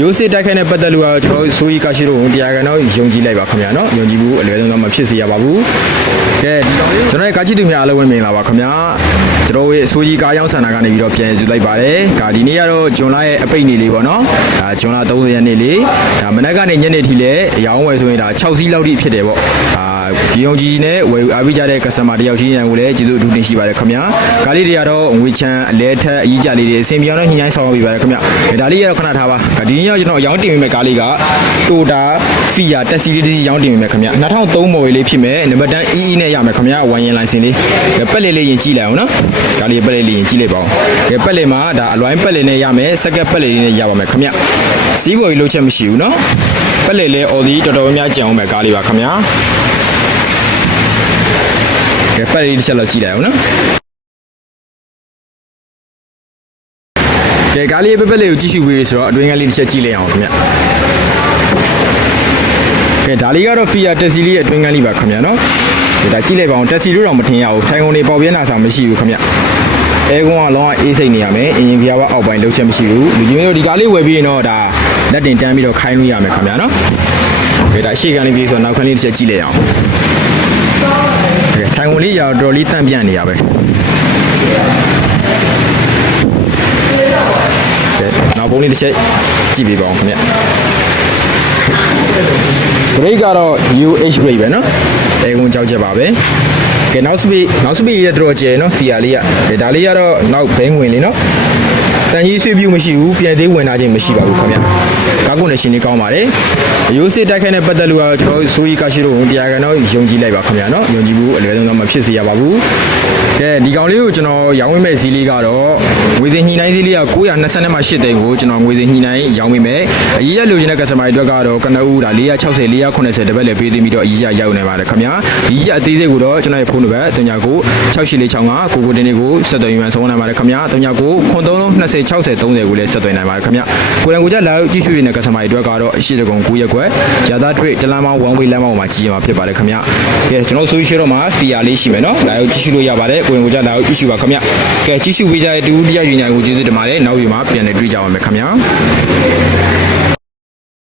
ရိုးစစ်တက်ခဲနဲ့ပတ်သက်လို့ကျွန်တော်ဆိုရီကာရှိတို့တရားကန်တော့ယုံကြည်လိုက်ပါခင်ဗျာနော်ယုံကြည်မှုအလွယ်ဆုံးတော့မဖြစ်စေရပါဘူးကဲကျွန်တော်ရဲ့ကာချီတူများအားလုံးဝင်မင်္ဂလာပါခင်ဗျာကျွန်တော်ရဲ့ဆိုရီကာရောင်းဆန္ဒကနေပြီးတော့ပြန်ယူလိုက်ပါတယ်ဒါဒီနေ့ကတော့ဂျွန်လာရဲ့အပိတ်နေလေးပေါ့နော်ဒါဂျွန်လာ30ရက်နေ့လေးဒါမနက်ကနေညနေထိလည်းအယောင်းဝယ်ဆိုရင်ဒါ6စီးလောက်ထိဖြစ်တယ်ပေါ့ဒီယုံကြည်နဲ့ဝယ်ယူအားပေးကြတဲ့ customer တယောက်ချင်းရန်ကိုလည်းကျေးဇူးအထူးတင်ရှိပါတယ်ခင်ဗျာကားလေးတွေကတော့ငွေချမ်းအလဲထက်အကြီးကြလေးတွေအဆင်ပြေအောင်နဲ့ညှိနှိုင်းဆောင်ရွက်ပေးပါတယ်ခင်ဗျာဒါလေးကတော့ခဏထားပါဒီနေ့ကျွန်တော်ရောင်းတင်ပေးမယ့်ကားလေးက Toyota Fiat Taxi လေးရောင်းတင်ပေးမယ်ခင်ဗျာ2003 model လေးဖြစ်မယ်နံပါတ်တန်း EE နဲ့ရမယ်ခင်ဗျာဝိုင်းရင်လိုင်စင်လေးပက်လေးရင်ကြည့်လိုက်အောင်နော်ကားလေးပက်လေးရင်ကြည့်လိုက်ပါအောင်ပက်လေးမှာဒါအလွိုင်းပက်လေးနဲ့ရမယ်စက်ကပ်ပက်လေးနဲ့ရပါမယ်ခင်ဗျာစီးပေါ်ကြီးလုံးချက်မရှိဘူးနော်ပက်လေးလေး Audi တော်တော်များများကြံအောင်မယ်ကားလေးပါခင်ဗျာပတ်လေးတစ်ချက်လောက်ကြည့်လိုက်အောင်နော်ကဲကားလေးပက်လေးကိုကြည့်ရှုပေးရဆိုတော့အတွင်းကလေးတစ်ချက်ကြည့်လိုက်အောင်ခင်ဗျကဲဒါလေးကတော့ Fiat Taxi လေးရဲ့အတွင်းကလေးပါခင်ဗျနော်ဒါကြည့်လိုက်ပါအောင် Taxi လို့တော့မထင်ရဘူးထိုင်ကုန်တွေပေါက်ပြင်းလာဆောင်မရှိဘူးခင်ဗျအဲကုန်းကလုံးဝအေးစိတ်နေရမယ်အင်ဂျင်ဖျားဝအောက်ပိုင်းလုံးချက်မရှိဘူးလူကြီးမျိုးဒီကားလေးဝယ်ပြီးရင်တော့ဒါလက်တင်တန်းပြီးတော့ခိုင်းလို့ရမယ်ခင်ဗျနော်ကဲဒါရှေ့ကလေးပြေးဆိုတော့နောက်ခန်းလေးတစ်ချက်ကြည့်လိုက်အောင်ထိုင်ဝင်လေးရတော်လေးတန့်ပြန့်နေရပဲနောက်ပုံးလေးတစ်ချက်ကြည့်ပေးပါအောင်ခင်ဗျဘရိတ်ကတော့ UH brake ပဲနော်အဲကုန်းကြောက်ချက်ပါပဲကဲနောက်စပီရတော်ကျဲနော်ဖီယာလေးကဒါလေးကတော့နောက်ဘိန်းဝင်လေးနော်တန်ကြီးဆွေးပြူမရှိဘူးပြန်သေးဝင်လာခြင်းမရှိပါဘူးခင်ဗျကားကုန်နဲ့ရှင်လေးကောင်းပါတယ်ရိုးစစ်တက်ခဲနဲ့ပတ်သက်လို့ကျွန်တော်ဆိုရီကာရှိတို့တရားကန်တော့ယုံကြည်လိုက်ပါခင်ဗျာနော်ယုံကြည်မှုအလွယ်ဆုံးတော့မဖြစ်စေရပါဘူးကဲဒီကောင်လေးကိုကျွန်တော်ရောင်းဝယ်မဲ့ဈေးလေးကတော့ငွေစင်ညှိနှိုင်းဈေးလေးက920မှ8သိန်းကိုကျွန်တော်ငွေစင်ညှိနှိုင်းရောင်းပေးမယ်အရေးရလိုချင်တဲ့ customer တွေအတွက်ကတော့ကနဦးဒါ460 490တပတ်လည်းပေးသိပြီးတော့အရေးရရောက်နေပါတယ်ခင်ဗျာဒီရအသေးစိတ်ကိုတော့ကျွန်တော်ရဲ့ဖုန်းနံပါတ်39 6465ကိုတင်လေးကိုဆက်သွယ်ယူမှဆုံးနိုင်ပါတယ်ခင်ဗျာ39 9320 60 30ကိုလည်းဆက်သွယ်နိုင်ပါတယ်ခင်ဗျကိုယ်တိုင်ကိုကြလာကြည့်ရှုနေတဲ့ customer တွေအတွက်ကတော့အရှိတကုံ9ရက်ကွယ်ရသားထွေတလမ်းမောင်း one way လမ်းမောင်းမှာကြီးရမှာဖြစ်ပါတယ်ခင်ဗျကဲကျွန်တော်ဆိုရှယ်တော့မှာ Fiat လေးရှိမယ်နော်ဒါကိုကြည့်ရှုလို့ရပါတယ်ကိုယ်တိုင်ကိုကြလာကြည့်ရှုပါခင်ဗျကဲကြည့်ရှုပေးကြတဲ့တူတရားယူညာကိုကျေးဇူးတင်ပါတယ်နောက်ယူမှာပြန်လည်တွေ့ကြပါမယ်ခင်ဗျ